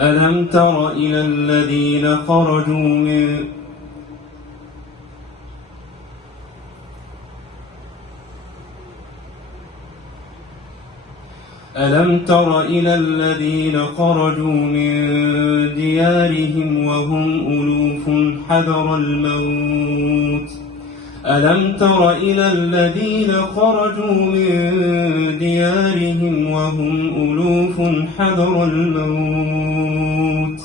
ألم تر إلى الذين خرجوا من ديارهم وهم ألوف حذر الموت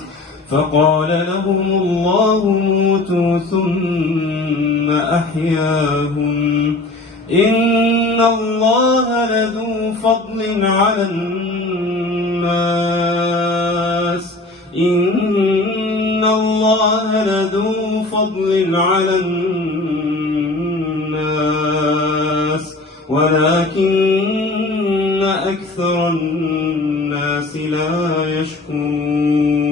فقال لهم الله موتوا ثم أحياهم إن الله لذو فضل على الناس ولكن أكثر الناس لا يشكرون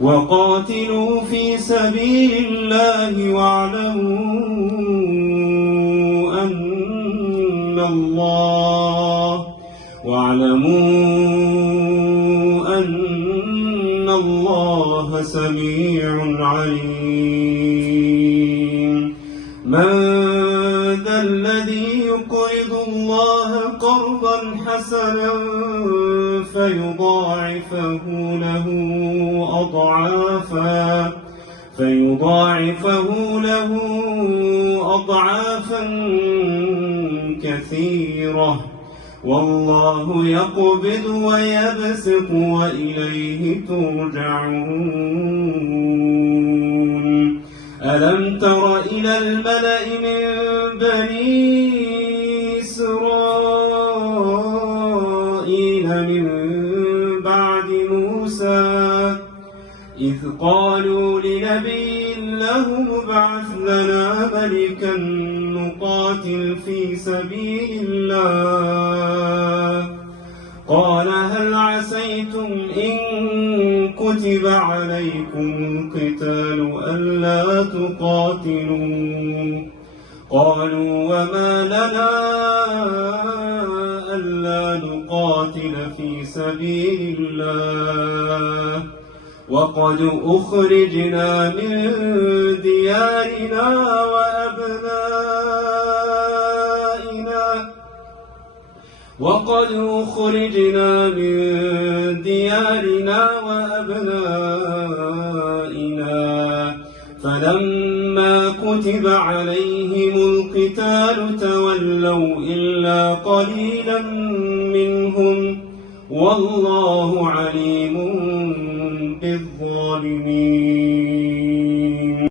وقاتلوا في سبيل الله واعلموا أن الله سميع عليم من ذا الذي يقرض الله قرضا حسنا فيضاعفه له أضعافا كثيرة والله يقبض ويبسط وإليه ترجعون ألم تر إلى الملأ من بني إسرائيل من بعد موسى إذ قالوا لنبي له ابعث لنا ملكا نقاتل في سبيل الله قال هل عسيتم إن كتب عليكم القتال ألا تقاتلوا قالوا وما لنا ألا نقاتل في سبيل الله وقد أخرجنا من ديارنا وأبنائنا فلما كتب عليهم القتال تولوا إلا قليلا منهم والله عليم بالظالمين.